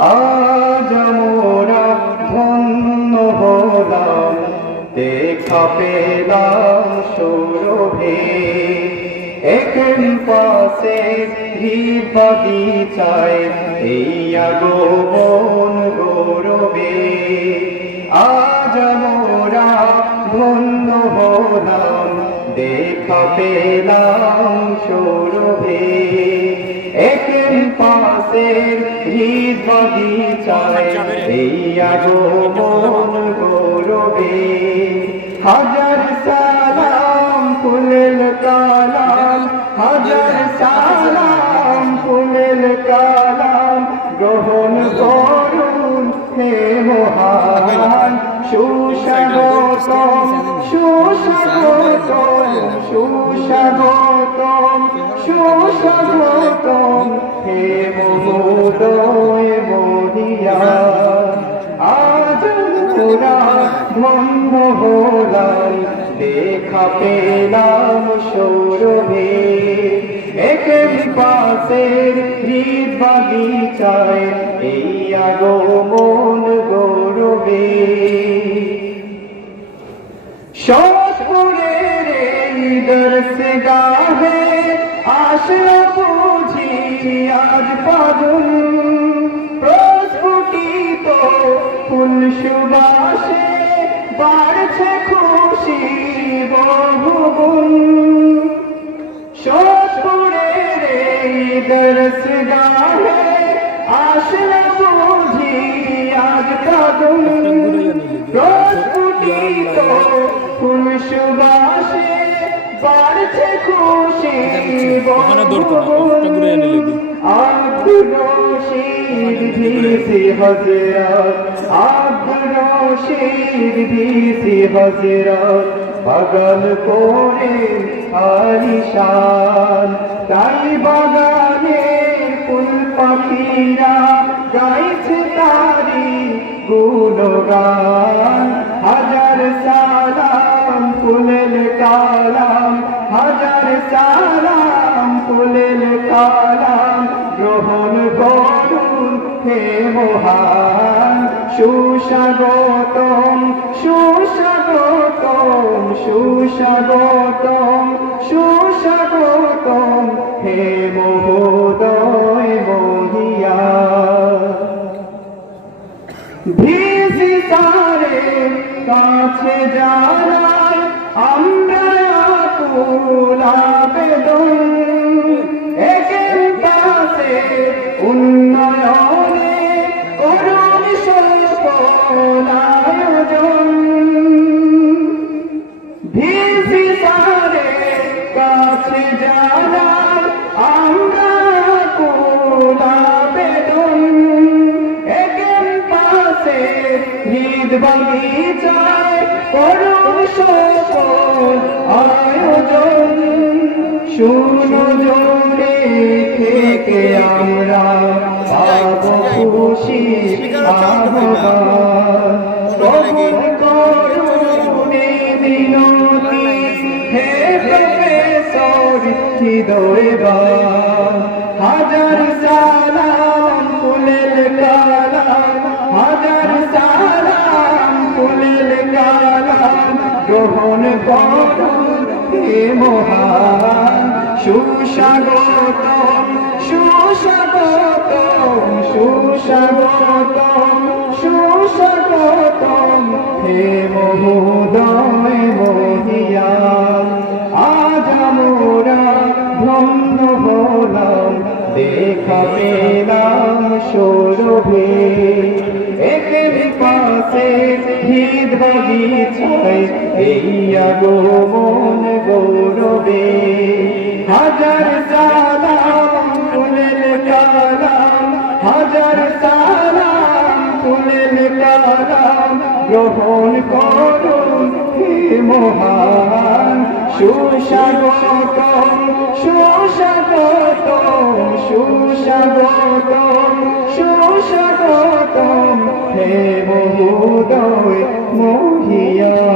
আজ মোরা ধন্য হলাম, দেখা পেলাম সৌরভে। এখন পাশে হৃদ বাগিচায় এই আগমন গৌরবে। আজ মোরা ধন্য হলাম, দেখা পেলাম সৌরভে। এখন পাশে হৃদ বাগিচায় এই আগমন গৌরবে হাজার সালাম ফুলেল কালাম। হাজার সালাম ফুলেল কালাম। গ্রহণ করুন হে মহান। সুস্বাগতম সুস্বাগতম সুস্বাগতম সুস্বাগতম। হে মহোদয় মহিয়া। আজ পুরা ধন্য হলাম দেখা পেলাম সৌরভে। একের পাশের সপুরের এই দর্শগাহে আসলো বুঝি আজ পাগুন প্রস্ফুটিত ফুল সুবাসে বাড়ছে খুশি বহুগুণ। সপুরের এই দর্শগাহে আসলো বুঝি আজ পাগুন প্রস্ফুটিত ফুল সুবাসে বাড়ছে খুশি ওখানে দৌড়তো না, ওটা ঘুরে এনে লিখবি। আগ্রশীর ভিসি হজরত। আগ্রশীর ভিসি হজরত। বাগান করে আলিশান তাই বাগানে ফুল পাখিরা গাইছে তারি গুণগান। হাজার সালাম ফুলেল কালাম, হাজার সালাম ফুলেল কালাম, গ্রহণ করুন হে মহান, সুস্বাগতম সুস্বাগতম সুস্বাগতম সুস্বাগতম হে মহোদয় মহিয়া। ভিসি তারে কাছে যারাই বাগিচায় করুন সকল আয়োজন শুনো জোরে থেকে আমরা পাব খুশি আহ্বান প্রফেসর হৃদয়বান হাজার সালাম ফুলেল কালাম, হাজার সালাম ফুলেল কালাম। গ্রহণ করুন হে মহান, সুস্বাগতম সুস্বাগতম সুস্বাগতম সুস্বাগতম হে মহোদয়। পাশে হৃদ বাগিচায় এই আগমন গৌরবে। হাজার সালাম ফুলের কালাম, হাজার সালাম ফুলের কালাম, গ্রহণ করুন হে মহান। সুস্বাগতম সুস্বাগতম সুস্বাগতম। হে মহোদয় মহিয়া।